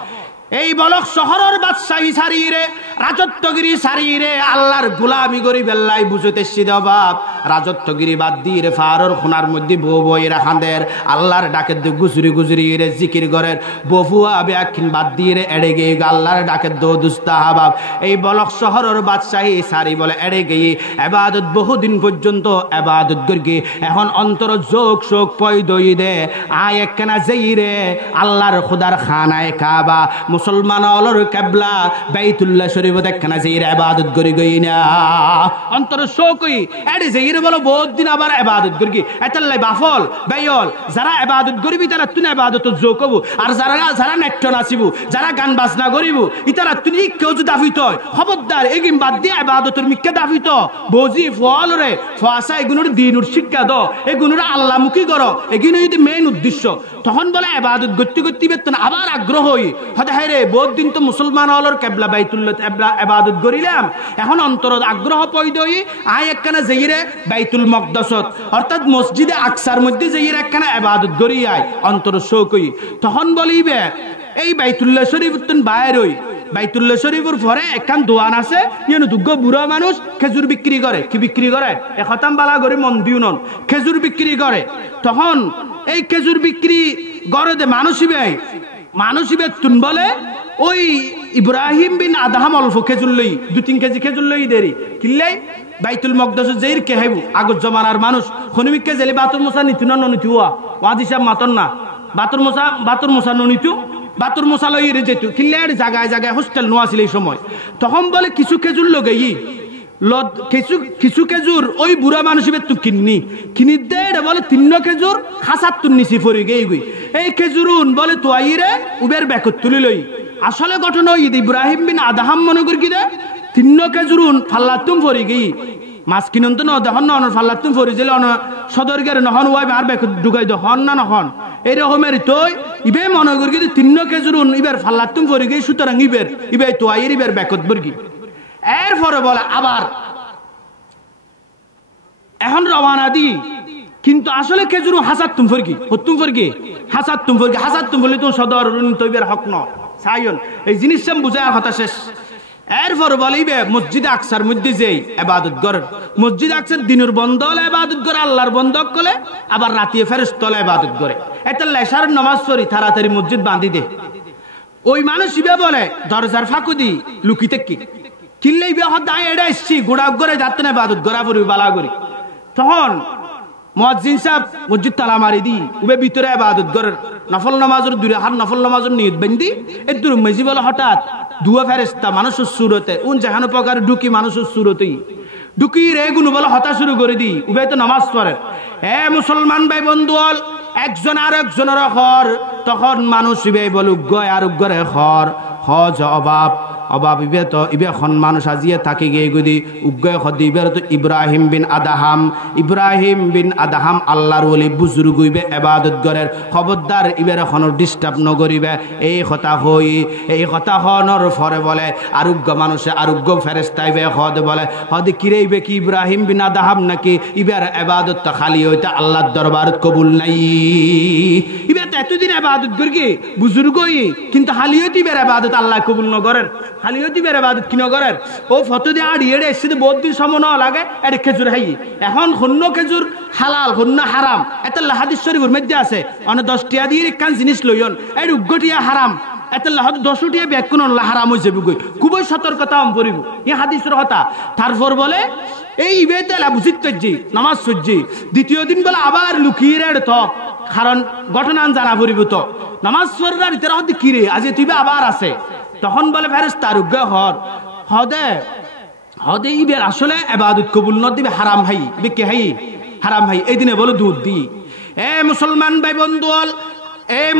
এই বলক শহরের বাদশাহী সারিয়ে রাজত্বগিরি সারিয়ে আল্লাহর গোলামি করি বেল্লাই বুঝতে সিদাবাব রাজত্বগিরি বাদ দিয়ে ফারর খুনার মধ্যে বই রাখানদের আল্লাহর ডাকে গুজরি গুজরি রে জিকির করেন বফুয়া ব্যাখিন বাদ দিয়ে এড়ে গিয়ে আল্লাহর ডাকে দুস্তাহাবাব এই বলক শহরের বাদশাহী সারি বলে এড়ে গিয়ে ইবাদত বহুদিন পর্যন্ত ইবাদত করি এখন অন্তর যোগ শোক পয় দই দে আয় একখানা যেই রে আল্লাহর খুদার খানায় কাবা মুসলমান অলর কেবলা বাইতুল্লাহ শরীফ দেখনা যেই ইবাদত করি গই না অন্তর শোকই এডি যেই বলো বহুত দিন আবার ইবাদত করি এতাল্লাই বাফল বাইল যারা ইবাদত করিবি তারা তুই ইবাদত যোগ আর যারা নাট্য নাচিব যারা গান বাজনা করিব ইতারা তুই কেউ যদি দাফিত খবরদার এগিম বাদ দিয়ে ইবাদতের মিক্কা দাফিত বজি ফল রে ফাসা এগুনোর দিনুর শিক্ষা দ এগুনোর আল্লাহমুখী করো এগুলো যদি মেইন উদ্দেশ্য তখন বলে ইবাদত করতে করতে বেতন আবার আগ্রহ হই হতে হায় রে বহুত দিন তো মুসলমান হলর কেবলা বাইতুল্লাহ ইবাদত করিলাম এখন অন্তর আগ্রহ পয়দা হই আয় একখানা যাইরে বাইতুল মকদ্দাসত অর্থাৎ মসজিদে আকসার মধ্যে যাইরে একখানা ইবাদত করি আয় অন্তর শোক হই তখন বলিবে এই বাইতুল্লাহ শরীফ তুন বাইর হই বাইতুল্লাহ শরীফের পরে একখান দোয়ান আছে ইয়েনো দুগ্গ বুড়া মানুষ খেজুর বিক্রি করে কি বিক্রি করে এখতাম বালা করে মন দিও নন খেজুর বিক্রি করে তখন এই খেজুর বিক্রি করে দে মানুষিবে তুন বলে ওই ইব্রাহিম বিন আদহাম অল্প খেজুর লই 2-3 কেজি খেজুর লই দেরি কিল্লাই বাইতুল মকদ্দাস যেইর কেহাইবু আগত জমানার মানুষ খনিমিককে জেলি বাতুর মুসা নিতু না ননিতু ওয়াজি সাহেব মাতন না বাতুর মুসা ননিতু বাতুর মুসা লই রে যেতু কিল্লাই জায়গায় জায়গায় হোস্টেল নো আছিল এই সময় তখন বলে কিছু খেজুর লগাই কিছু খেজুর ওই বুড়া মানুষের তু কিনি দে বলে 3 খেজুর খাসাত তুন নিছি ফরি গই এই খেজুরুন বলে তো আইরে উবের ব্যাকত তুলি লই আসলে ঘটনা ওই ইব্রাহিম বিন আদহাম মনে করি কি দে 3 খেজুরুন ফাল্লাতুম ফরি গই মাছ কিনুন তো নহন না ফাল্লাতুম ফরি জেলে সদরগের নহন ওয়াই আর ব্যাকত ঢুকাই দহন না নহন এই রকমের তুই ইবে মনে করি কি 3 খেজুরুন ইবের ফাল্লাতুম ফরি গই সুতরাং ইবে তো আইর ইবের ব্যাকত বর্গি এরপরে বলে আবার এখন রওনা দি কিন্তু আসলে খেজুর হাসাত তুম ফরকি হাসাত তুম বলে তো সদর তৈবের হক ন সাইন এই জিনিসটা বুঝায় কথা শেষ এরপর বলিবে মসজিদ আকসার মধ্যে যেই ইবাদত করে মসজিদ আকসার দিনের বন্ধ হলে ইবাদত করে আল্লাহর বন্ধ করলে আবার রাতিয়ে ফেরেশতা ইবাদত করে এটা লেশার নামাজ পড়ি তাড়াতাড়ি মসজিদ বাঁধি দে ওই মানুষ ইবে বলে দরজার ফাঁকু দি লুকিতে কি কিল্লাই বে হদায় এড়ে এসছি গোড়া করে যাতে না ইবাদত করা পড়ি বালা করি তখন মুয়াজ্জিন সাহেব মসজিদ তালা মারি দি উবে ভিতরে ইবাদত করে নফল নামাজের দূরে হাত নফল নামাজের নিয়ত বন্দি এর দূর মেজি বলে হঠাৎ দুয়া ফেরেশতা মানুষের সুরতে উন জাহানো প্রকার ঢুকি মানুষের সুরতেই ঢুকি রে গুলো বলে হতা শুরু করে দি উবে তো নামাজ পড়ে এ মুসলমান ভাই বন্ধু একজন আর একজনের হর তখন মানুষ ইবে বল উগ্গয় আর উগ্গরে হর হজ অভাব ইবে তো ইবে এখন মানুষ আজিয়ে থাকে গিয়ে গুদি উগ্গয় হদি ইবে তো ইব্রাহিম বিন আদাহাম আল্লাহর ওলি বুজুর্গ ইবে ইবাদত করের খবরদার ইবের এখন ডিস্টার্ব নগরিবে এই কথা হনর ফরে বলে আরোগ্য মানুষে আরোগ্য ফেরেশতা ইবে হদ কিরে ইবে কি ইব্রাহিম বিন আদাহাম নাকি ইবের ইবাদত তো খালি হইতে আল্লাহর দরবারত কবুল নাই ইবে তো এতদিন ইবাদত করি বুজুর্গই কিন্তু হালিয়তি ইবের ইবাদত আল্লাহ কবুল ন করেন হালিয়তি বের ইবাদত কি ন করেন ও ফটো দিয়ে আর ইয়েড়ে এসে বহুত দিন সময় না লাগে এটা খেজুর হাই এখন হন্য খেজুর হালাল হন্য হারাম এটা হাদিস শরীফের মধ্যে আছে অনেক 10 টিয়া দিয়ে কান জিনিস লইন এই উগ্গটিয়া হারাম এটা লাহদ 10 টিয়া ব্যাগ কোন হারাম হয়ে যাবে গই খুবই সতর্কতা আম পড়িব ই হাদিসের কথা তারপর বলে এই বেতেলা বুঝিতজি নামাজ সজ্জি দ্বিতীয় দিন বলে আবার লুকিয়ে রেড তো কারণ ঘটনা জানা পড়িব তো নামাজ পড়ার ভিতরে হদ কিরে আজ তুই আবার আছে তখন বলে ফেরেশতা রুগ্গ হদে ইবের আসলে ইবাদত কবুল ন দিবে হারাম ভাই ইবে কে হাই হারাম ভাই এই দিনে বলে দুধ দি এ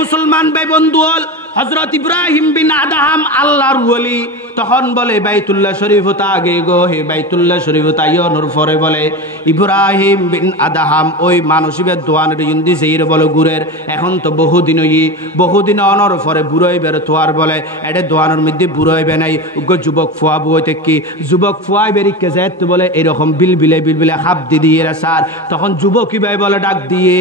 মুসলমান ভাই বন্ধু হযরত ইব্রাহিম বিন আদহাম আল্লাহর ওলি তখন বলে বাইতুল্লাহ শরীফ তা আগে গো হে বাইতুল্লাহ শরীফ তাইয়নর পরে বলে ইব্রাহিম বিন আদহাম ওই মানসিবের দোয়ানের ইন্দি যেইর বলে গুরের এখন তো বহুদিন অনর পরে বুড়াই বের তোয়ার বলে এডে দোয়ানের মধ্যে বুড়াইবে নাই উগ্র যুবক ফুয়া বুইতে কি যুবক ফুয়াই বেরিকে যায় তো বলে এরকম বিলবিলে হাফ দিয়ে স্যার তখন যুবক ইবাই বলে ডাক দিয়ে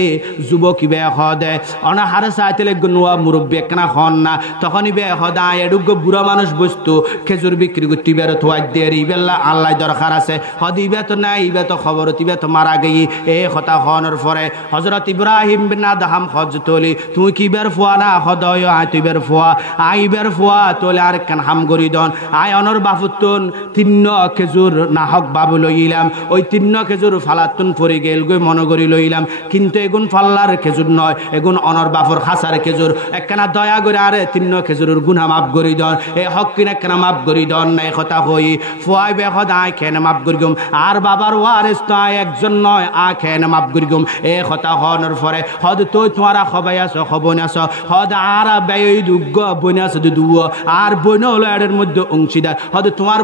যুবক ইবে হদে অনাহারে চাইতে নোয়া মুরব্বী একনা হন না তখনই বে হদায় এডুগ্গ বুড়া মানুষ বসতো খেজুর বিক্রি করতে বেরো থোয়াই দিয়ে ইবেল্লা আল্লাহ দরকার আছে হদ ইবে তো নাই ইবে তো খবর ইবে তো মারা গেই এ কথা হওয়ানোর পরে হজরত ইব্রাহিম বিন আদহাম হজ তোলি তুই কি বের ফুয়া না হদয় আয় তুই বের ফুয়া আই বের ফুয়া তোলে আর কেন হাম গরি দন আয় অনর বাফুতুন 3 খেজুর নাহক বাবু লইলাম ওই 3 খেজুর ফালাতুন পরি গেল গই মনগরি লইলাম কিন্তু এগুন ফাল্লার খেজুর নয় এগুন অনর বাফর খাসার খেজুর একখানা দয়া করে আরে 3 খেজুরের গুনা মাফ করি দন এ হক কিনা একখানা মাফ করি দন নাই কথা হই ফুয়াই বেখদ আয় খেনে মাফ করি গুম আর বাবার ওয়ারিস তো আয় একজন নয় আ খেনে মাফ করি গুম এ কথা হওয়ানোর পরে হদ তুই তোমারা খবাই আছো খবন আছো হদ আর ব্যয় দুগ্গ বনে আছো দুয়া আর বন হলো এর মধ্যে অংশীদার হদ তোমার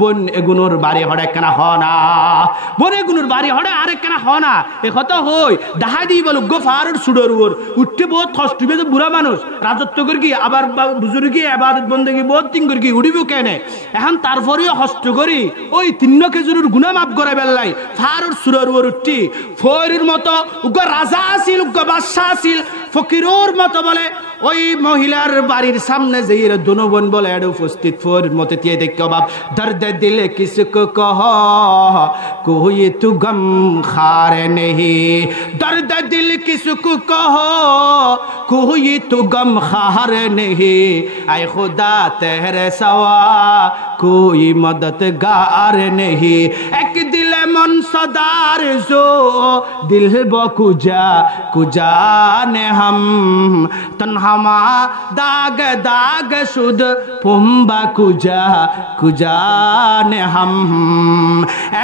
বোন এগুনোর বাড়ি হড়ে একখানা হ না বোন এগুনোর বাড়ি হড়ে আরেকখানা হ না এ কথা হই দাহা দি বল গোফারের সুডর ওর উঠতে বহুত কষ্ট হবে বুড়া মানুষ রাজত্ব করি কি আবার বুজুর্গি ইবাদত বন্দেগি বহুত তিন করি উড়িব কেনে এখন তারপরেও কষ্ট করি ওই 3 খেজুরের গুনাহ মাফ করে বেল্লাই ফারুর সুডর ওর উঠতি ফয়রুর মতো উগ রাজা আছিল উগ বাদশা আছিল ফকিরুর মতো বলে ওই মহিলার বাড়ির সামনে যেই দোনো বোন বলে এড উপস্থিত ফোর মতে দিয়ে দেখো বাপ দর্দ দিল কিসকো কহ কোই তু গম খারে নেহি দর্দ দিল কিসকো কহ কোই তু গম খারে নেহি আয় খুদা তেরে সওয়া कोई मददगार नहीं एक दिल मन सदार जो दिल बकुजा कुजाने हम तन्हमा दाग दाग शुद पुम्बा कुजा कुजाने हम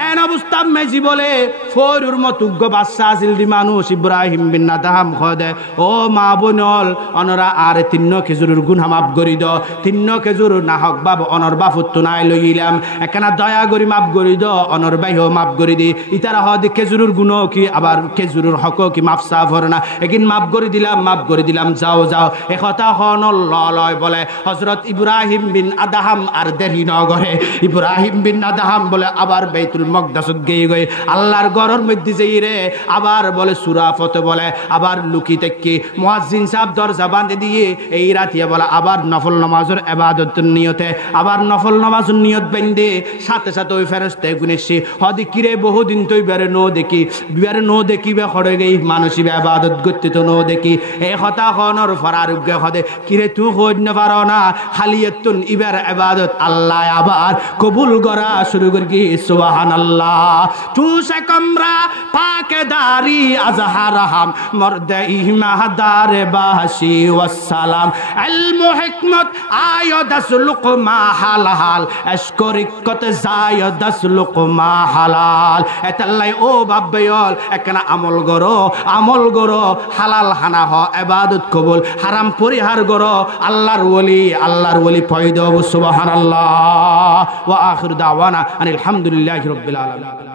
एन अवस्था में जी बोले फोरुर मतुग्ग बादशाह जिल्दी मानुष इब्राहिम बिन आदहाम खदे ओ मा बोनल अनरा आरे 3 খেজুরের গুনাহ মাফ করি দাও 3 খেজুর নাহক বাব অনর বাফুত নাই লইলাম একখানা দয়া করি মাফ করি দাও অনর বাইও মাফ করি দি ইতারা হদ খেজুরের গুনাহ কি আবার খেজুরের হক কি মাফ সাফ হর না একিন মাফ করে দিলাম যাও যাও এ কথা হন লয় বলে হযরত ইব্রাহিম বিন আদহাম আর দেরি নগরে ইব্রাহিম বিন আদহাম বলে আবার বাইতুল মুকদ্দাসত গই আল্লাহর ঘরের মধ্যে যাই রে আবার বলে সূরা ফতে বলে আবার লুকি তেকি মুয়াজ্জিন সাহেব দরজা বাঁধে দিয়ে এই রাতিয়া বলে আবার নফল নামাজের ইবাদতের নিয়তে আবার নফল নামাজের নিয়ত বাঁধে সাথে সাথে ওই ফেরেশতা গুনেছি হদি কিরে বহুদিন তুই বেরে নো দেখি বে খড়ে গই মানসিক ইবাদত করতে তো নো দেখি এই কথা হনর ফরারুগ হদে কিরে তুই হই না পারো না খালিয়াতুন ইবার ইবাদত আল্লাহ আবার কবুল করা শুরু করগি সুবহানাল্লাহ তু সে কমরা পাকেদারি আজহারহাম মর্দে ইমাদার বাসি ওয়াসসালাম ইলমু হিকমত আয় 10 লুকমা হালাল আশকরিকত যায় 10 লুকমা হালাল এতাল্লাই ও বাব্বেয়ল একনা আমল গরো হালাল হানা হ ইবাদত কবুল হারাম পরিহার গরো আল্লাহর ওলি পয়দ সুবহানাল্লাহ ওয়া আখির দাওয়ানা আনিল হামদুলিল্লাহি রাব্বিল আলামিন।